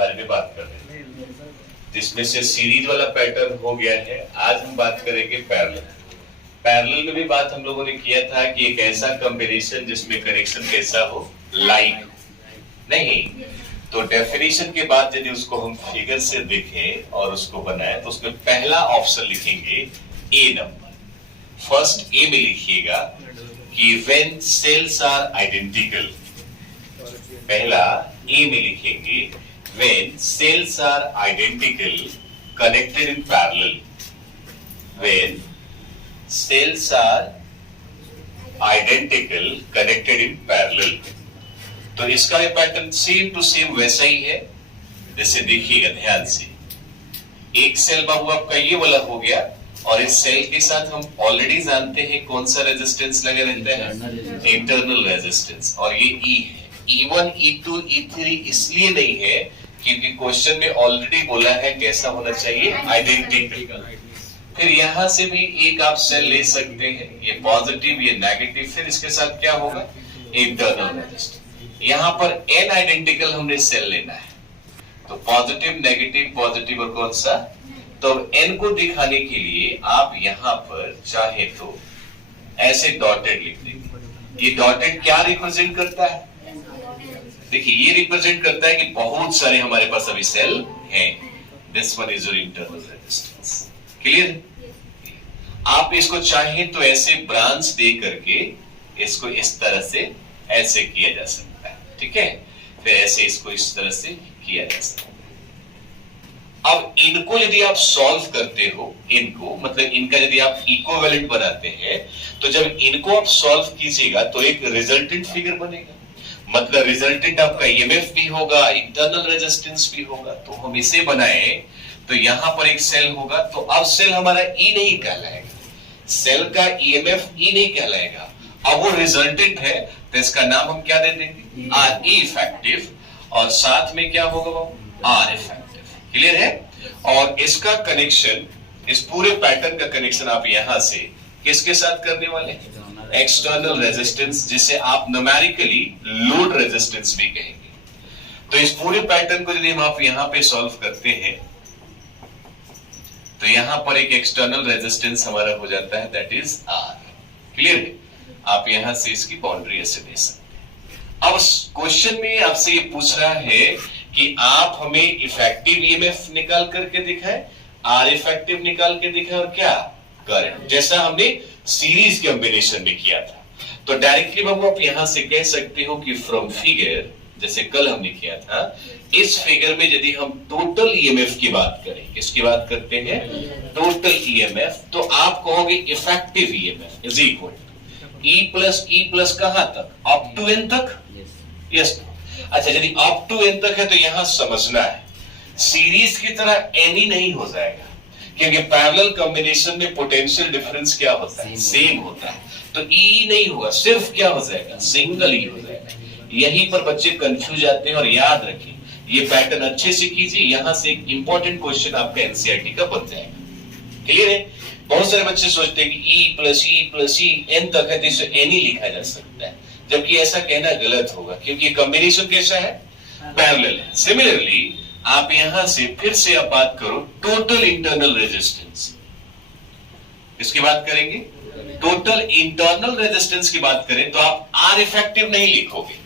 बारे में बात कर रहे हैं, जिसमें से सीरीज वाला पैटर्न हो गया है। आज हम बात करेंगे पैरेलल। पैरेलल में भी बात हम लोगों ने किया था कि एक ऐसा कॉम्बिनेशन जिसमें कनेक्शन कैसा हो, लाइक नहीं। तो डेफिनेशन के बाद यदि उसको हम फिगर से देखें और उसको बनाए तो उसमें पहला ऑप्शन लिखेंगे ए नंबर। फर्स्ट ए में लिखिएगा कि व्हेन सेल्स आर आइडेंटिकल। पहला ए में लिखेंगे when cells are identical connected in parallel. When cells are identical connected in parallel. तो इसका ये पैटर्न सेम टू सेम वैसा ही है। जैसे देखिएगा ध्यान से, एक सेल बाबू आपका ये वाला हो गया और इस सेल के साथ हम ऑलरेडी जानते हैं कौन सा रेजिस्टेंस लगे रहता है, इंटरनल रेजिस्टेंस। और ये ई है। E1, E2, E3 इसलिए नहीं है क्योंकि क्वेश्चन में ऑलरेडी बोला है कैसा होना चाहिए, आइडेंटिकल। फिर यहां से भी एक आप सेल ले सकते हैं, ये पॉजिटिव ये नेगेटिव। फिर इसके साथ क्या होगा, इंटरनल रेजिस्टेंस। यहां पर n आइडेंटिकल हमने सेल लेना है, तो पॉजिटिव नेगेटिव पॉजिटिव और कौन सा। तो n को दिखाने के लिए आप यहां पर चाहे तो ऐसे डॉटेड लिख देंगे। ये डॉटेड क्या रिप्रेजेंट करता है, देखिए ये रिप्रेजेंट करता है कि बहुत सारे हमारे पास अभी सेल हैं। This one is your internal resistance. Clear. आप इसको चाहें तो ऐसे ब्रांच दे करके इसको इस तरह से ऐसे किया जा सकता है, ठीक है। फिर ऐसे इसको इस तरह से किया जा सकता है। अब इनको यदि आप सॉल्व करते हो, इनको मतलब इनका यदि आप इक्विवेलेंट बनाते हैं, तो जब इनको आप सॉल्व कीजिएगा तो एक रिजल्टेंट फिगर बनेगा। मतलब रिजल्टेंट आपका ईएमएफ भी होगा, इंटरनल रेजिस्टेंस भी होगा। तो हम इसे बनाए तो यहां पर एक सेल होगा। तो अब सेल हमारा ई नहीं कहलाएगा, सेल का ईएमएफ ई नहीं कहलाएगा। अब वो रिजल्टेंट है तो इसका नाम हम क्या दे देंगे, आर ई इफेक्टिव। और साथ में क्या होगा वो, आर इफेक्टिव। क्लियर है। और इसका कनेक्शन, इस पूरे पैटर्न का कनेक्शन आप यहां से किसके साथ करने वाले हैं, एक्सटर्नल रेजिस्टेंस, जिसे आप न्यूमेरिकली लोड रेजिस्टेंस भी कहेंगे। तो इस पूरे पैटर्न को यदि हम आप यहां पे सॉल्व करते हैं तो यहां पर एक एक्सटर्नल रेजिस्टेंस हमारा हो जाता है, दैट इज आर। क्लियर है। आप यहां से इसकी बाउंड्री ऐसे दे सकते हैं। अब क्वेश्चन में आपसे ये पूछ रहा है कि आप हमें इफेक्टिव ईएमएफ निकाल करके दिखाए, आर इफेक्टिव निकाल के दिखाए और क्या करंट, जैसा हमने सीरीज कॉम्बिनेशन में किया था। तो डायरेक्टली बाबू आप यहां से कह सकते हो कि फ्रॉम फिगर, जैसे कल हमने किया था, इस फिगर में यदि हम टोटल ईएमएफ की बात करें, किसकी बात करते हैं, टोटल ईएमएफ, तो आप कहोगे effective EMF is equal E plus कहां तक, अप टू एन तक। यस। अच्छा, यदि अप टू एन तक है तो यहां समझना है सीरीज की तरह एन ही नहीं हो जाएगा, क्योंकि पैरेलल कॉम्बिनेशन में पोटेंशियल डिफरेंस क्या होता है, सेम होता है। तो ई नहीं होगा, सिर्फ क्या हो जाएगा, सिंगल ई हो जाएगा। यहीं पर बच्चे कंफ्यूज जाते हैं। और याद रखिए ये पैटर्न अच्छे से कीजिए, यहां से एक इंपॉर्टेंट क्वेश्चन आपका एनसीईआरटी का बन जाएगा। क्लियर है। बहुत सारे बच्चे सोचते हैं कि ई प्लस ई एन तक है तो इसे एन ही लिखा जा सकता है, जबकि ऐसा कहना गलत होगा क्योंकि कॉम्बिनेशन कैसा है, पैरेलल है। सिमिलरली आप यहां से फिर से आप बात करो टोटल इंटरनल रेजिस्टेंस, इसकी बात करेंगे, टोटल इंटरनल रेजिस्टेंस की बात करें तो आप आर इफेक्टिव नहीं लिखोगे।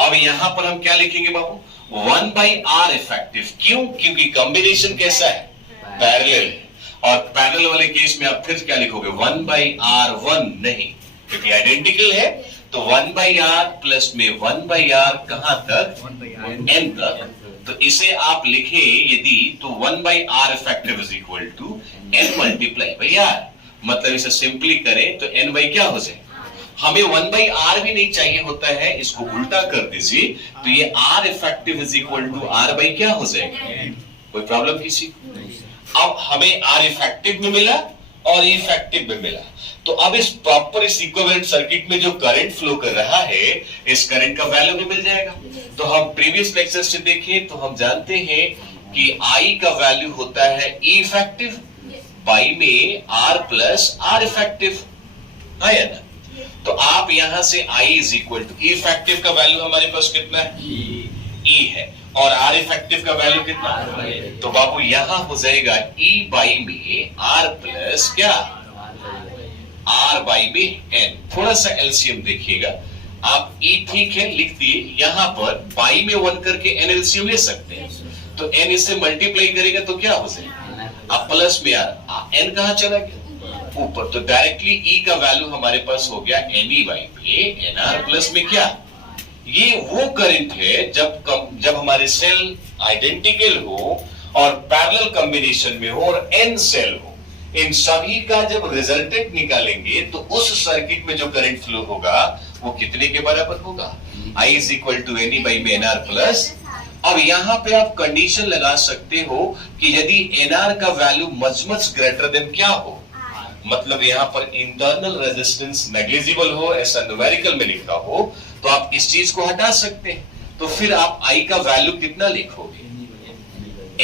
अब यहां पर हम क्या लिखेंगे बाबू, 1/R इफेक्टिव। क्यों, क्योंकि कॉम्बिनेशन कैसा है, पैरेलल है। और पैरेलल वाले केस में आप फिर क्या लिखोगे, 1/R1 नहीं, क्योंकि आइडेंटिकल है। तो 1/R प्लस में 1/R कहां तक, n तक। तो इसे आप लिखे यदि तो 1/R effective is equal to n multiply by R। मतलब इसे सिंपली करें तो n बाई क्या हो जाए, हमें 1/R भी नहीं चाहिए होता है, इसको उल्टा कर दीजिए तो ये R effective is equal to R by क्या हो जाएगा। कोई प्रॉब्लम किसी को। अब हमें R इफेक्टिव में मिला और E इफेक्टिव में मिला, तो अब इस प्रॉपर इस इक्विवेलेंट सर्किट में जो करंट फ्लो कर रहा है, इस करंट का वैल्यू भी मिल जाएगा। तो हम प्रीवियस लेक्चर से देखें तो हम जानते हैं कि I का वैल्यू होता है E इफेक्टिव बाई में R प्लस R इफेक्टिव, है ना। तो आप यहां से I is equal to E effective का वैल्यू हमारे पास कितना है, E है। और आर इफेक्टिव का वैल्यू कितना, तो बाबू यहां हो जाएगा ई बाई में आर प्लस क्या, आर बाई में एन। थोड़ा सा एलसीएम देखिएगा आप, ई ठीक है लिख दिए, यहां पर बाई में 1 करके एन एलसीएम ले सकते हैं, तो एन इससे मल्टीप्लाई करेगा तो क्या हो जाएगा, अब प्लस में आर, एन कहां चला गया ऊपर, तो डायरेक्टली ई का वैल्यू हमारे पास हो गया एन ई बाई में एन आर प्लस में क्या, ये वो करंट है जब हमारे सेल आइडेंटिकल हो और पैरेलल कॉम्बिनेशन में हो और एन सेल हो, इन सभी का जब रिजल्टेंट निकालेंगे तो उस सर्किट में जो करंट फ्लो होगा वो कितने के बराबर होगा, I is equal to N E by में एन आर प्लस। अब यहां पे आप कंडीशन लगा सकते हो कि यदि एन आर का वैल्यू मच ग्रेटर देन क्या हो, मतलब यहां पर इंटरनल रेजिस्टेंस नेग्लिजिबल हो, ऐसा न्यूमेरिकल में लिखा हो, तो आप इस चीज को हटा सकते हैं, तो फिर आप आई का वैल्यू कितना लिखोगे,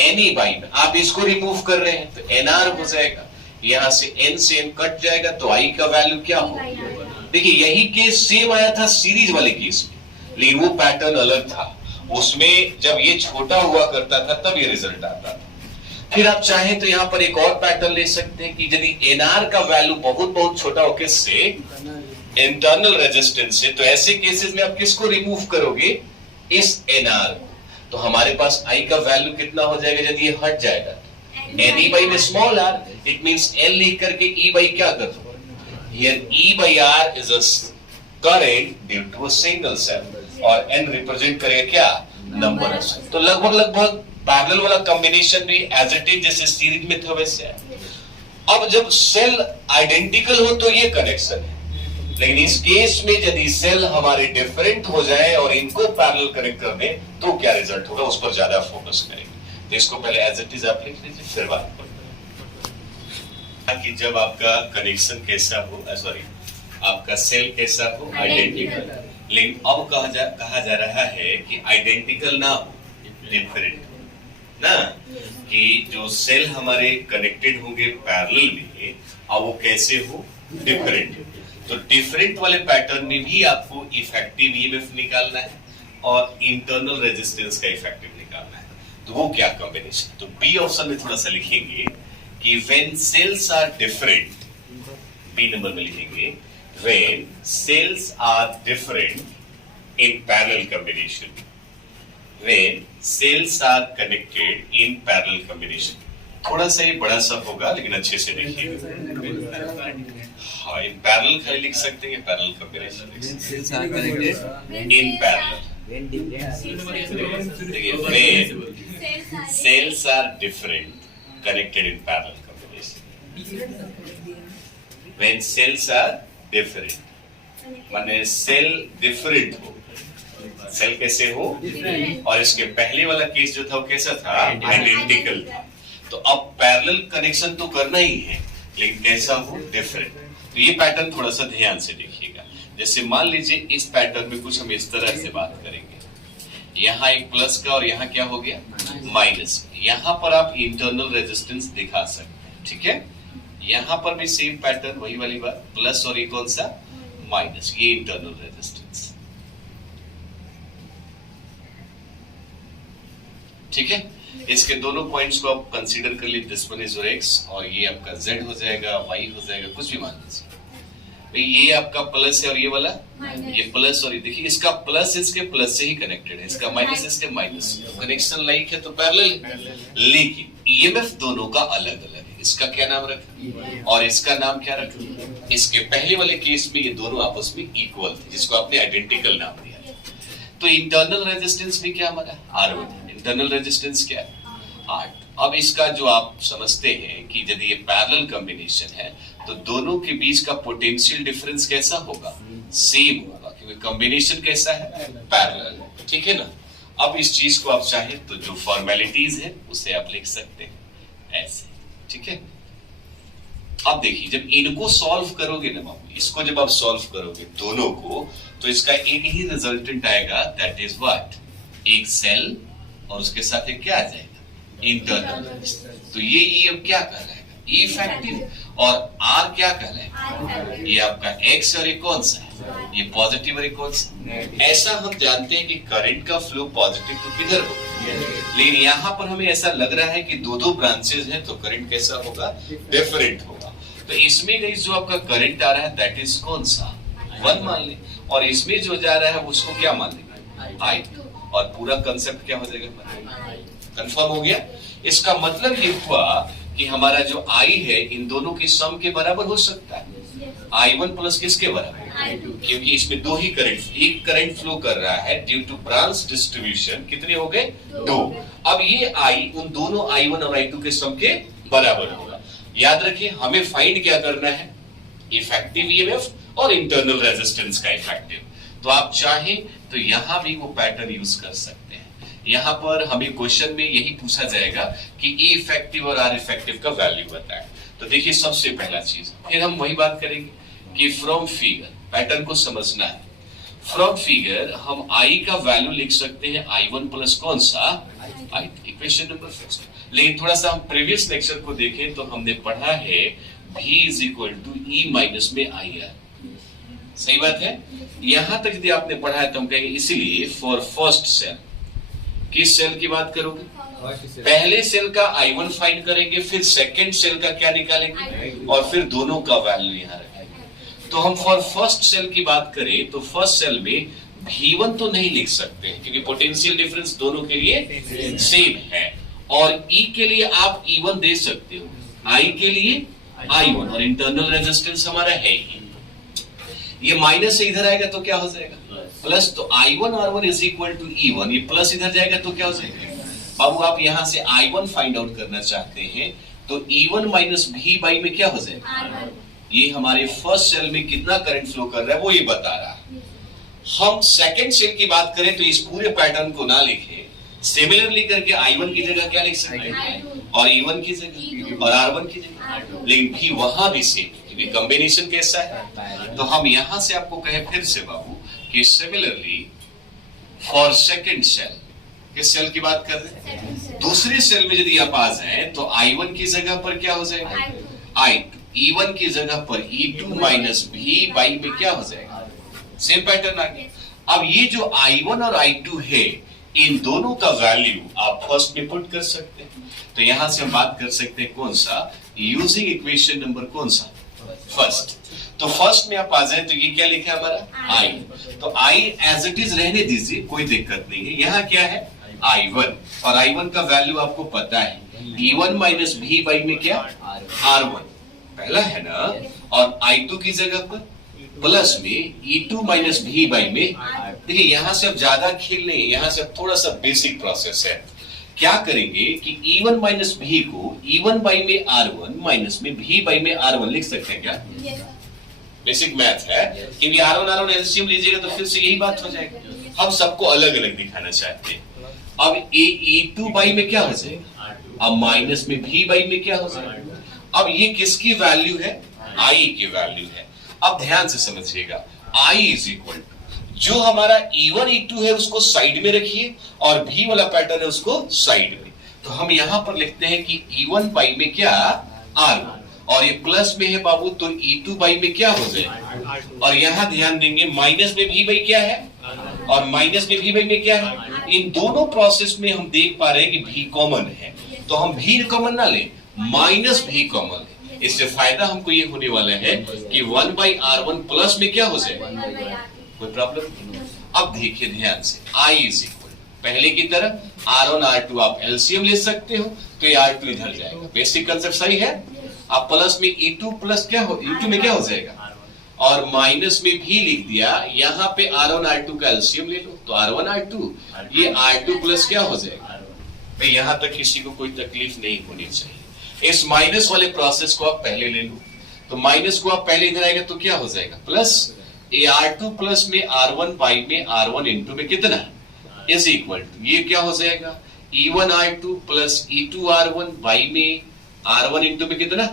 एन ई बाई में, आप इसको रिमूव कर रहे हैं तो एन आर हो जाएगा, यहां से एन कट जाएगा तो आई का वैल्यू क्या हो। देखिए यही केस सेम आया था सीरीज वाले केस में, लेकिन वो पैटर्न अलग था, उसमें जब ये छोटा हुआ करता था तब ये रिजल्ट आता था। फिर आप चाहें तो यहां पर एक और पैटर्न ले सकते हैं कि यदि एनआर का वैल्यू बहुत छोटा हो, किससे, इंटरनल रेजिस्टेंस से, तो ऐसे केसेस में आप किसको रिमूव करोगे, इस एनआर, तो हमारे पास आई का वैल्यू कितना हो जाएगा यदि ये हट जाएगा, एन ई बाई में small R, it means N लिख करके ई बाई क्या कर दो, here E by R is a current due to a single cell और एन रिप्रेजेंट करेगा क्या, नंबर ऑफ सेल। तो लगभग पैरेलल वाला कॉम्बिनेशन भी एज इट इज जैसे सीरीज में था वैसे है। अब जब सेल आइडेंटिकल हो तो ये कनेक्शन है, लेकिन इस केस में यदि सेल हमारे डिफरेंट हो जाए और इनको पैरेलल कनेक्ट कर दें तो क्या रिजल्ट होगा, उस पर ज्यादा फोकस करेंगे। तो इसको पहले एज इट इज आप लिख लीजिए, फिर बात करें कि जब आपका कनेक्शन कैसा हो, सॉरी आपका सेल कैसा हो, आइडेंटिकल, लेकिन अब कहा जा रहा है कि आइडेंटिकल ना हो, डिफरेंट ना, कि जो सेल हमारे कनेक्टेड होंगे पैरेलल में, अब वो कैसे हो, डिफरेंट। तो डिफरेंट वाले पैटर्न में भी आपको इफेक्टिव ईएमएफ निकालना है और इंटरनल रेजिस्टेंस का इफेक्टिव निकालना है, तो वो क्या कॉम्बिनेशन, तो बी ऑप्शन में थोड़ा सा लिखेंगे कि when cells are different, B number में लिखेंगे when cells are different in parallel combination, when cells are connected in parallel combination। थोड़ा सा ये बड़ा सा होगा लेकिन अच्छे से देखिएगा, हाँ इन पैरेलल खाली लिख सकते हैं, parallel combination cells are connected in parallel, देखिए when cells are different connected in parallel combination, when cells are different माने सेल डिफरेंट हो, सेल कैसे हो, और इसके पहले वाला केस जो था वो कैसा था, आइडेंटिकल था। तो अब पैरेलल कनेक्शन तो करना ही है लेकिन कैसा हो, डिफरेंट। तो ये पैटर्न थोड़ा सा ध्यान से देखिएगा, जैसे मान लीजिए इस पैटर्न में कुछ हम इस तरह से बात करेंगे, यहाँ एक प्लस का और यहाँ क्या हो गया, माइनस। यहाँ पर आप इंटरनल रेजिस्टेंस दिखा सकते हैं, ठीक है, यहाँ पर भी सेम पैटर्न, वही वाली बात, प्लस और ये कौन सा, माइनस, ये इंटरनल रेजिस्टेंस, ठीक है। इसके दोनों पॉइंट्स को आप कंसीडर कर लीजिए, this one is your x और ये आपका जेड हो जाएगा, वाई हो जाएगा, कुछ भी मान लीजिए भाई, ये आपका प्लस है और ये वाला ये प्लस, और ये देखिए इसका प्लस इसके प्लस से ही कनेक्टेड है, इसका माइनस इसके माइनस, कनेक्शन लाइक है तो पैरेलल, लेकिन ईएमएफ दोनों का अलग अलग है। इसका क्या नाम रखा और इसका नाम क्या रखा, इसके पहले वाले केस में ये दोनों आपस में इक्वल थे जिसको आपने आइडेंटिकल नाम दिया। तो इंटरनल रेजिस्टेंस भी क्या हमारा R1, इंटरनल रेजिस्टेंस क्या है, 8। अब इसका जो आप समझते हैं कि यदि ये पैरेलल कॉम्बिनेशन है तो दोनों के बीच का पोटेंशियल डिफरेंस कैसा होगा, सेम होगा, क्योंकि कॉम्बिनेशन कैसा है, पैरेलल, ठीक है ना। अब इस चीज को आप चाहें तो जो फॉर्मेलिटीज है उसे आप लिख सकते हैं ऐसे, ठीक है। अब देखिए जब इनको सॉल्व करोगे ना मामू, इसको जब आप सॉल्व करोगे दोनों को, तो इसका एक ही रिजल्टेंट आएगा, दैट इज व्हाट, एक सेल और उसके साथ एक क्या आ जाएगा, इंटरनल रेजिस्टेंस। तो ये अब क्या कहलाएगा, इफेक्टिव, और आर क्या कहलाएगा, ये आपका एक्स और ये कौन सा है, ये पॉजिटिव और ये कौन सा। ऐसा हम जानते हैं कि करंट का फ्लो पॉजिटिव तो किधर होगा, लेकिन यहाँ पर हमें ऐसा लग रहा है कि दो दो ब्रांचेस हैं, तो करंट कैसा होगा, डिफरेंट होगा। तो इसमें गाइस जो आपका करंट आ रहा है दैट इज कौन सा, 1 मान ले, और इसमें जो जा रहा है उसको क्या मान लेंगे, I2, और पूरा कंसेप्ट क्या हो जाएगा, कंफर्म हो गया। इसका मतलब ये हुआ कि हमारा जो I है इन दोनों की सम के बराबर हो सकता है, I1 प्लस किसके बराबर, क्योंकि इसमें दो ही करंट, एक करंट फ्लो कर रहा है ड्यू टू ब्रांच डिस्ट्रीब्यूशन, कितने हो गए, 2। अब ये I उन दोनों I1 और I2 के सम के बराबर होगा। याद रखिए हमें फाइंड क्या करना है, इफेक्टिव ईएमएफ और इंटरनल रेजिस्टेंस का इफेक्टिव। तो आप चाहें तो यहां भी वो पैटर्न यूज कर सकते हैं। यहां पर हमें क्वेश्चन में यही पूछा जाएगा कि ई इफेक्टिव और आर इफेक्टिव का वैल्यू बताएं। तो देखिए सबसे पहला चीज, फिर हम वही बात करेंगे कि फ्रॉम फिगर पैटर्न को समझना है। फ्रॉम फिगर हम आई का वैल्यू लिख सकते हैं I1 प्लस कौन सा, I, इक्वेशन नंबर 6। लेकिन थोड़ा सा हम प्रीवियस लेक्चर को देखें तो हमने पढ़ा है V is equal to E minus में IR, सही बात है। यहां तक यदि आपने पढ़ा है तो हम कहेंगे इसलिए फॉर फर्स्ट सेल, किस सेल की बात करोगे, पहले सेल का I1 फाइंड करेंगे, फिर सेकंड सेल का क्या निकालेंगे, और फिर दोनों का वैल्यू यहां रखेंगे। तो हम फॉर फर्स्ट सेल की बात करें तो फर्स्ट सेल में V1 तो नहीं लिख सकते क्योंकि पोटेंशियल डिफरेंस दोनों के लिए सेम है, और E के लिए आप E1 दे सकते हो, I के लिए I1, और इंटरनल रेजिस्टेंस हमारा है ही। ये माइनस से इधर आएगा तो क्या हो जाएगा, प्लस। तो I1 R1 is equal to E1, ये प्लस इधर जाएगा तो क्या हो जाएगा। बाबू आप यहां से I1 फाइंड आउट करना चाहते हैं तो E1 माइनस V बाई में क्या हो जाएगा, ये हमारे फर्स्ट सेल में कितना करंट फ्लो कर रहा है वो ये बता रहा है। हम सेकंड सेल की बात करें तो इस पूरे पैटर्न को ना लिखें, सिमिलरली करके I1 की जगह क्या लिख सकते हैं, और E1 की जगह और R1 की जगह, लेकिन भी वहां भी सेम क्योंकि कॉम्बिनेशन कैसा है। तो हम यहां से आपको कहे फिर से बाबू कि सिमिलरली फॉर सेकंड सेल, किस सेल की बात कर रहे हैं, दूसरे सेल में यदि आप आ जाए तो I1 की जगह पर क्या हो जाएगा, I2, E1 की जगह पर E2 माइनस V बाई में क्या हो जाएगा, सेम पैटर्न आ गया। अब ये जो I1 और I2 है इन दोनों का वैल्यू आप फर्स्ट में पुट कर सकते हैं। तो यहां से हम बात कर सकते हैं कौन सा, यूजिंग इक्वेशन नंबर कौन सा, फर्स्ट। तो फर्स्ट में आप आ जाए तो ये क्या लिखा है हमारा I, तो I एज इट इज रहने दीजिए, कोई दिक्कत नहीं है। यहाँ क्या है I1, और I1 का वैल्यू आपको पता है E1 माइनस V बाई में क्या, R1 पहला है ना, और I2 की जगह पर प्लस में E2 माइनस V बाई में। देखिए यहां से अब ज्यादा खेल नहीं, यहां से थोड़ा सा बेसिक प्रोसेस है। क्या करेंगे कि E1 माइनस V को E1 बाई में R1 माइनस में V बाई में R1 लिख सकते हैं क्या, बेसिक मैथ है, क्योंकि R1 एलसीएम लीजिएगा तो फिर से यही बात हो जाएगी। हम सबको अलग अलग दिखाना चाहते हैं। अब E2 बाई में क्या हो जाएगा, अब माइनस में V बाई में क्या हो जाएगा। अब ये किसकी वैल्यू है, I की वैल्यू है। अब ध्यान से समझिएगा, I इज इक्वल टू जो हमारा E1 E2 है उसको साइड में रखिए और V वाला पैटर्न है उसको साइड में। तो हम यहां पर लिखते हैं कि E1 बाई में क्या, R1, और ये प्लस में है बाबू तो E2 बाई में क्या हो जाए, और यहां ध्यान देंगे माइनस में V बाई क्या है और माइनस में V बाई में क्या है। इन दोनों प्रोसेस में हम देख पा रहे हैं कि V कॉमन है, तो हम V कॉमन ना लें, माइनस V कॉमन है। इससे फायदा हमको ये होने वाला है कि 1 बाई R1 प्लस में क्या हो जाए, कोई प्रॉब्लम। अब देखिए ध्यान से, I इज इक्वल पहले की तरह R1 R2 आप एलसीएम ले सकते हो तो ये R2 इधर जाएगा, बेसिक कंसेप्ट सही है। आप प्लस में E2 प्लस क्या हो, E2 में क्या हो जाएगा, और माइनस में भी लिख दिया, यहाँ पे R1 R2 का एलसीएम ले लो तो R1 R2, ये R2 प्लस क्या हो जाएगा। तो यहाँ तक किसी को कोई तकलीफ नहीं होनी चाहिए। इस माइनस वाले प्रोसेस को आप पहले ले लो, तो माइनस को आप पहले इधर आएगा तो क्या हो जाएगा, प्लस ये R2 प्लस में R1 बाई में R1 इंटू में कितना इज इक्वल टू, ये क्या हो जाएगा E1 R2 plus E2 R1 by में R1 इंटू में कितना,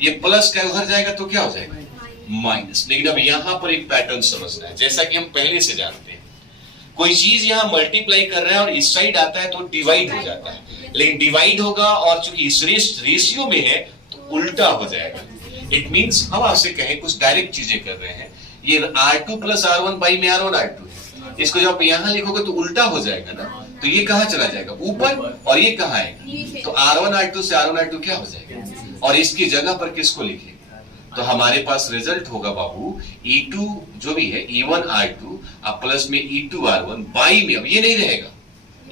ये प्लस का उधर जाएगा तो क्या हो जाएगा माइनस। लेकिन अब यहां पर एक पैटर्न समझना है, जैसा कि हम पहले से जानते हैं, कोई चीज यहां मल्टीप्लाई कर रहा है और इस साइड आता है तो डिवाइड हो जाता है, लेकिन डिवाइड होगा और चूंकि इस रेशियो में है तो उल्टा हो जाएगा। इट मींस हम आपसे कहें कुछ डायरेक्ट चीजें कर रहे हैं, ये R2 प्लस R1 बाई में R1 R2 है, इसको जब आप यहां लिखोगे तो उल्टा हो जाएगा ना, तो ये कहां चला जाएगा, ऊपर, और ये कहां आएगा, तो R1 R2 से R1 R2 क्या हो जाएगा, और इसकी जगह पर किसको लिखेंगे, तो हमारे पास रिजल्ट होगा बाबू E2 जो भी है E1 R2 अब प्लस में E2 R1 बाई में, अब ये नहीं रहेगा,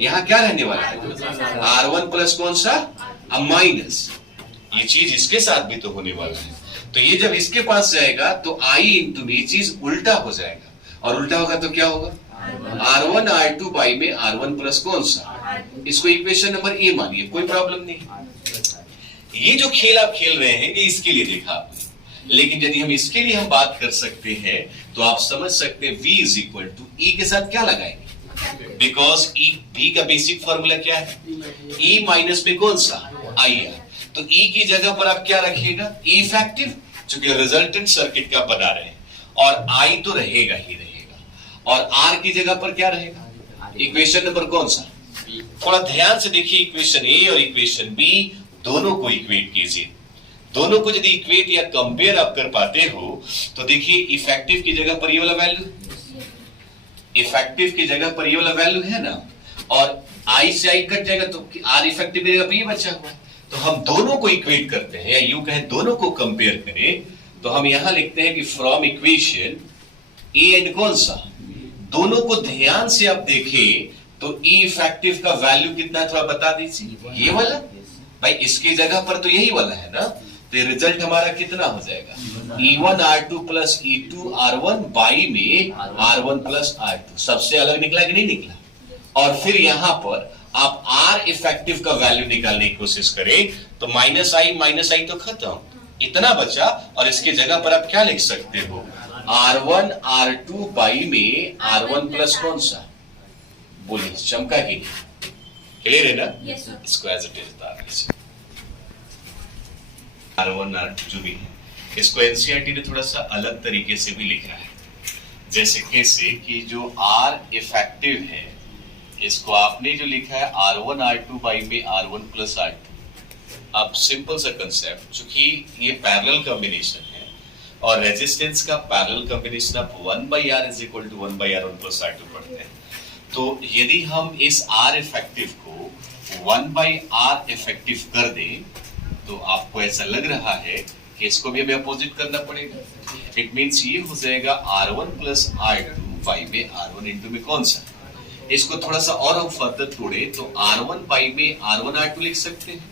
यहां क्या रहने वाला है, R1 प्लस कौन सा, अब माइनस, ये चीज इसके साथ भी तो होने वाला है, तो ये जब इसके पास जाएगा तो I इंटू में ये चीज उल्टा हो जाएगा, और उल्टा होगा तो क्या होगा, R1 R2 बाई में R1 प्लस कौन सा, इसको इक्वेशन नंबर ए मानिए, कोई प्रॉब्लम नहीं। ये जो खेल आप खेल रहे हैं ये इसके लिए देखा आपने, लेकिन यदि हम इसके लिए हम बात कर सकते हैं तो आप समझ सकते हैं V is equal to E के साथ क्या लगाएंगे, बिकॉज E V का बेसिक फॉर्मूला क्या है, E माइनस में कौन सा I है, तो E की जगह पर आप क्या रखिएगा, E इफेक्टिव, चूंकि रिजल्टेंट सर्किट का बना रहे हैं, और I तो रहेगा ही रहेगा, और R की जगह पर क्या रहेगा, इक्वेशन नंबर कौन सा, थोड़ा ध्यान से देखिए, इक्वेशन ए और इक्वेशन बी दोनों को इक्वेट कीजिए, दोनों को यदि इक्वेट या कंपेयर आप कर पाते हो तो देखिए इफेक्टिव की जगह पर ये वाला वैल्यू, इफेक्टिव की जगह पर ये वाला वैल्यू है ना, और आई से आई कट जाएगा तो आर इफेक्टिव की जगह पर ये बचा हुआ है, तो हम दोनों को इक्वेट करते हैं, या यूं कहें दोनों को कंपेयर करें तो हम यहां लिखते हैं कि फ्रॉम इक्वेशन ए एंड कौन सा, दोनों को ध्यान से आप देखें तो ई इफेक्टिव का वैल्यू कितना है थोड़ा बता दीजिए, ये वाला भाई, इसकी जगह पर तो यही वाला है ना, तो रिजल्ट हमारा कितना हो जाएगा, E1 R2 plus E2 R1 by में R1 प्लस R2, सबसे अलग निकला कि नहीं निकला, और फिर यहां पर आप R इफेक्टिव का वैल्यू निकालने की कोशिश करें तो माइनस आई तो खत्म, इतना बचा, और इसकी जगह पर आप क्या लिख सकते हो, R1 R2 बाई में R1 प्लस कौन सा, बोलिए चमका की नहीं, क्लियर है ना, इसको as it is R1 R2 जो भी है, इसको एनसीईआरटी ने थोड़ा सा अलग तरीके से भी लिखा है, जैसे कैसे कि जो R इफेक्टिव है इसको आपने जो लिखा है R1 R2 बाई में R1 प्लस R2, अब सिंपल सा कंसेप्ट, चूंकि ये पैरेलल कॉम्बिनेशन है और रेजिस्टेंस का पैरेलल कॉम्बिनेशन आप 1 by R is equal to 1 by R1 plus R2 पढ़ते हैं, तो यदि हम इस R इफेक्टिव को 1 बाई R इफेक्टिव कर दें तो आपको ऐसा लग रहा है कि इसको भी हमें अपोजिट करना पड़ेगा, इट मींस ये हो जाएगा R1 प्लस R2 बाई में R1 इंटू में कौन सा, इसको थोड़ा सा और हम फर्दर तोड़े तो R1 बाई में R1 R2 लिख सकते हैं,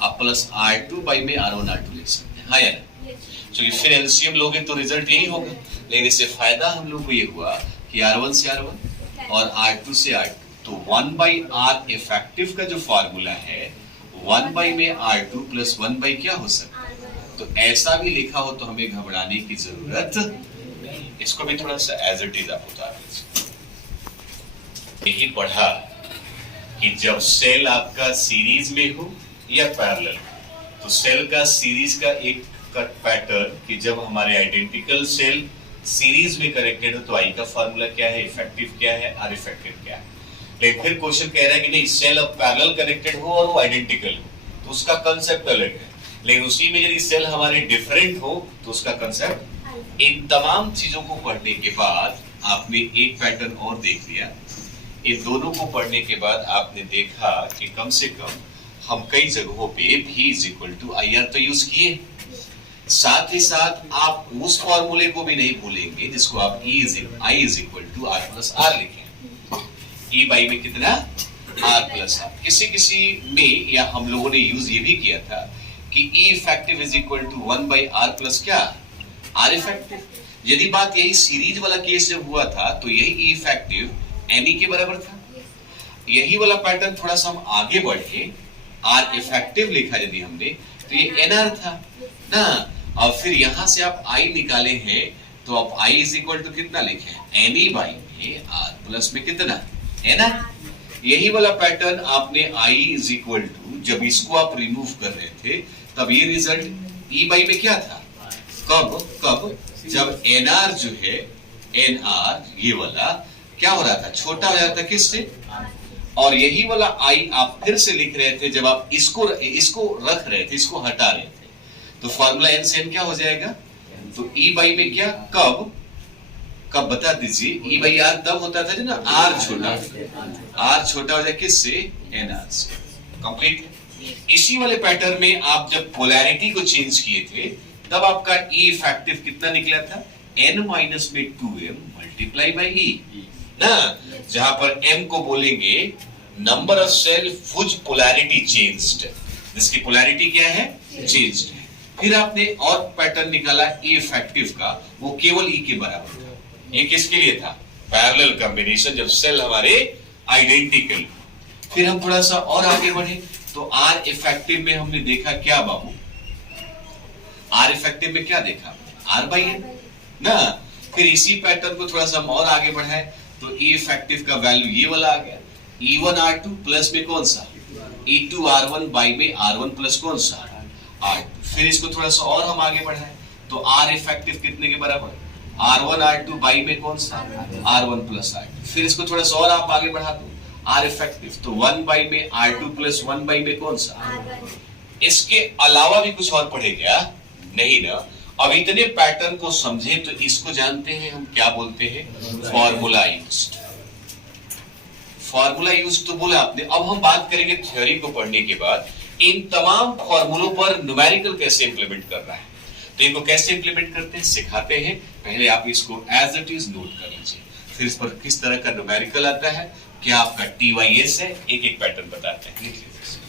आप प्लस R2 बाई में R1 R2 लिख सकते हैं, हाँ या नहीं, चलिए फिर एलसीएम लोगे तो रिजल्ट यही होगा, लेकिन इससे फायदा हम लोग को ये हुआ कि R1 से R1 और R2 से R2, तो 1 बाई R इफेक्टिव का जो फॉर्मूला है 1 बाई में R2 प्लस 1 बाई क्या हो सकता है, तो ऐसा भी लिखा हो तो हमें घबराने की जरूरत नहीं, इसको भी थोड़ा सा एज इट इज आप उतार लीजिए। यही पढ़ा कि जब सेल आपका सीरीज में हो या पैरेलल, तो सेल का सीरीज का एक पैटर्न कि जब हमारे आइडेंटिकल सेल सीरीज में कनेक्टेड हो तो आई का फॉर्मूला क्या है, इफेक्टिव क्या है, आर इफेक्टिव क्या है, लेकिन फिर क्वेश्चन कह रहा है कि नहीं सेल अब पैरेलल कनेक्टेड हो और वो आइडेंटिकल हो तो उसका कंसेप्ट अलग है, लेकिन उसी में यदि सेल हमारे डिफरेंट हो तो उसका कंसेप्ट, इन तमाम चीजों को पढ़ने के बाद आपने एक पैटर्न और देख लिया, इन दोनों को पढ़ने के बाद आपने देखा कि कम से कम हम कई जगहों पे V is equal to IR तो यूज किए, साथ ही साथ आप उस फॉर्मूले को भी नहीं भूलेंगे जिसको आप I is equal to R plus R लिखें, E बाई में कितना R प्लस R, किसी किसी में या हम लोगों ने यूज ये भी किया था कि E effective is equal to 1 by R plus क्या R इफेक्टिव, यदि बात यही सीरीज वाला केस जब हुआ था तो यही E इफेक्टिव NE के बराबर था, यही वाला पैटर्न थोड़ा सा हम आगे बढ़ के R इफेक्टिव लिखा यदि हमने तो ये NR था ना, और फिर यहां से आप I निकाले हैं तो आप I इज इक्वल टू कितना लिखे, NE बाई में R प्लस में कितना NR, यही वाला पैटर्न आपने I इज इक्वल टू जब इसको आप रिमूव कर रहे थे तब ये रिजल्ट E बाई में क्या था, कब जब NR जो है NR ये वाला क्या हो रहा था, छोटा हो जाता किससे, और यही वाला I आप फिर से लिख रहे थे जब आप इसको रख रहे थे, इसको हटा रहे थे, तो फॉर्मूला N से N क्या हो जाएगा, तो E बाई में क्या कब बता दीजिए, ई बाई आर तब होता था ना आर छोटा हो जाए किससे, एन आर से। कंप्लीट। इसी वाले पैटर्न में आप जब पोलैरिटी को चेंज किए थे तब आपका ई इफेक्टिव कितना निकला था, एन माइनस में 2m मल्टीप्लाई बाई ई ना, जहां पर m को बोलेंगे number of cell which polarity changed, जिसकी पोलैरिटी क्या है, चेंज्ड है। फिर आपने और पैटर्न निकाला ई इफेक्टिव का, वो केवल ई के बराबर था। ये किसके लिए था, पैरेलल कॉम्बिनेशन, जब सेल हमारे आइडेंटिकल। फिर हम थोड़ा सा और आगे बढ़े तो आर इफेक्टिव में हमने देखा क्या बाबू, आर इफेक्टिव में क्या देखा, आर बाई एन ना। फिर इसी पैटर्न को थोड़ा सा हम और आगे बढ़ाए तो ई इफेक्टिव का वैल्यू ये वाला आ गया, E1 R2 प्लस में कौन सा, E2 R1 बाई में R1 प्लस कौन सा, R2। फिर इसको थोड़ा सा और हम आगे बढ़ाए तो R इफेक्टिव कितने के बराबर, R1 R2 बाई में कौन सा, R1 प्लस R2। फिर इसको थोड़ा सा और आप आगे बढ़ा दो, R इफेक्टिव तो 1 बाई में R2 प्लस 1 बाई में कौन सा, इसके अलावा भी कुछ और पढ़े क्या, नहीं ना। अब इतने पैटर्न को समझे तो इसको जानते हैं हम क्या बोलते हैं, फॉर्मूला यूज्ड। फॉर्मूला यूज तो बोला आपने। अब हम बात करेंगे थ्योरी को पढ़ने के बाद इन तमाम फॉर्मूलों पर न्यूमेरिकल कैसे इंप्लीमेंट करना है। तो इनको कैसे इंप्लीमेंट करते हैं सिखाते हैं। पहले आप इसको एज इट इज नोट कर लीजिए, फिर इस पर किस तरह का न्यूमेरिकल आता है, क्या आपका TYS है, एक एक पैटर्न बताते हैं। लिख लीजिए।